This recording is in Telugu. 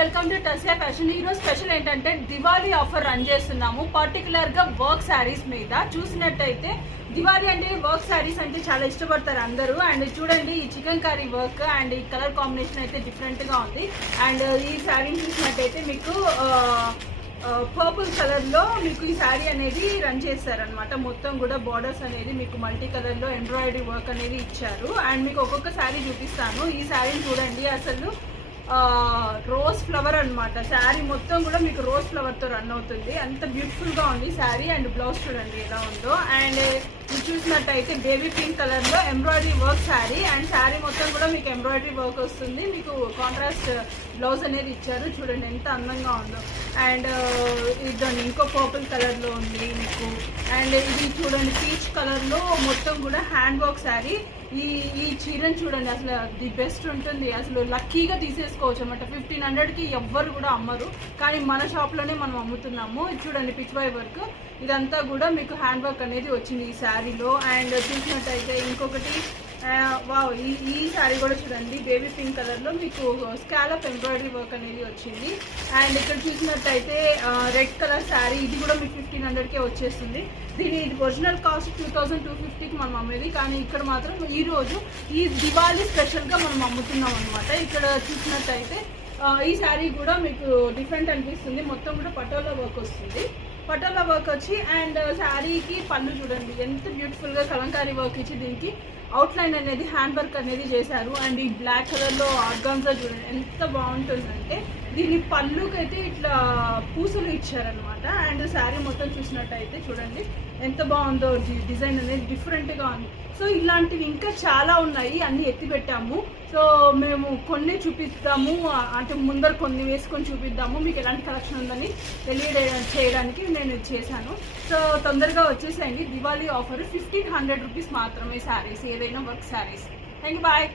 వెల్కమ్ టు టసియా ఫ్యాషన్. ఈరోజు స్పెషల్ ఏంటంటే దివాళీ ఆఫర్ రన్ చేస్తున్నాము. పర్టికులర్గా వర్క్ శారీస్ మీద చూసినట్టయితే దివాళీ అంటే వర్క్ శారీస్ అంటే చాలా ఇష్టపడతారు అందరూ. అండ్ చూడండి, ఈ చికెన్ కర్రీ వర్క్ అండ్ ఈ కలర్ కాంబినేషన్ అయితే డిఫరెంట్గా ఉంది. అండ్ ఈ శారీని చూసినట్టయితే మీకు పర్పుల్ కలర్లో మీకు ఈ శారీ అనేది రన్ చేస్తారనమాట. మొత్తం కూడా బార్డర్స్ అనేది మీకు మల్టీ కలర్లో ఎంబ్రాయిడరీ వర్క్ అనేది ఇచ్చారు. అండ్ మీకు ఒక్కొక్క శారీ చూపిస్తాను. ఈ శారీని చూడండి, అసలు రోజ్ ఫ్లవర్ అనమాట. శారీ మొత్తం కూడా మీకు రోజ్ ఫ్లవర్తో రన్ అవుతుంది. అంత బ్యూటిఫుల్గా ఉంది శారీ. అండ్ బ్లౌజ్ చూడండి ఎలా ఉందో. అండ్ ఇది చూసినట్టయితే బేబీ పింక్ కలర్లో embroidery work sari. And sari మొత్తం కూడా మీకు ఎంబ్రాయిడరీ వర్క్ వస్తుంది. మీకు కాంట్రాస్ట్ బ్లౌజ్ అనేది ఇచ్చారు. చూడండి ఎంత అందంగా ఉందో. అండ్ ఇదండి ఇంకో పర్పుల్ కలర్లో ఉంది మీకు. అండ్ ఇది చూడండి పీచ్ కలర్లో మొత్తం కూడా హ్యాండ్ వర్క్ శారీ. ఈ చీరను చూడండి, అసలు ది బెస్ట్ ఉంటుంది. అసలు లక్కీగా తీసేసుకోవచ్చు అన్నమాట. 1500కి ఎవ్వరు కూడా అమ్మరు, కానీ మన షాప్లోనే మనం అమ్ముతున్నాము. చూడండి పిచ్ బై వర్క్ ఇదంతా కూడా మీకు హ్యాండ్ వర్క్ అనేది వచ్చింది ఈ శారీలో. అండ్ చూసినట్టయితే ఇంకొకటి వావ్, ఈ శారీ కూడా చూడండి బేబీ పింక్ కలర్లో మీకు స్కాలప్ ఎంబ్రాయిడరీ వర్క్ అనేది వచ్చింది. అండ్ ఇక్కడ చూసినట్టయితే రెడ్ కలర్ శారీ, ఇది కూడా మీకు 1500కే వచ్చేస్తుంది. దీని ఒరిజినల్ కాస్ట్ 2250కి మనం అమ్మేది, కానీ ఇక్కడ మాత్రం ఈరోజు ఈ దివాళీ స్పెషల్గా మనం అమ్ముతున్నాం అనమాట. ఇక్కడ చూసినట్టయితే ఈ శారీ కూడా మీకు డిఫరెంట్ అనిపిస్తుంది. మొత్తం కూడా పటోలా వర్క్ వస్తుంది. పటోలా వర్క్ వచ్చి అండ్ శారీకి పళ్ళు చూడండి ఎంత బ్యూటిఫుల్గా కలంకారీ వర్క్ ఇచ్చి దీనికి అవుట్లైన్ అనేది హ్యాండ్ వర్క్ అనేది చేశారు. అండ్ ఈ బ్లాక్ కలర్లో ఆర్గాన్జా చూడండి ఎంత బాగుంటుందంటే, దీని పళ్ళుకైతే ఇట్లా పూసలు ఇచ్చారనమాట. అండ్ శారీ మొత్తం చూసినట్టయితే చూడండి ఎంత బాగుందో, డిజైన్ అనేది డిఫరెంట్గా ఉంది. సో ఇలాంటివి ఇంకా చాలా ఉన్నాయి, అన్నీ ఎత్తి పెట్టాము. సో మేము కొన్ని చూపిద్దాము, అంటే ముందర కొన్ని వేసుకొని చూపిద్దాము మీకు ఎలాంటి కలెక్షన్ ఉందని చేయడానికి నేను చేశాను. సో తొందరగా వచ్చేసేయండి. దివాళీ ఆఫర్ 1500 రూపీస్ మాత్రమే శారీస్, ఏదైనా work saris. Thank you, bye.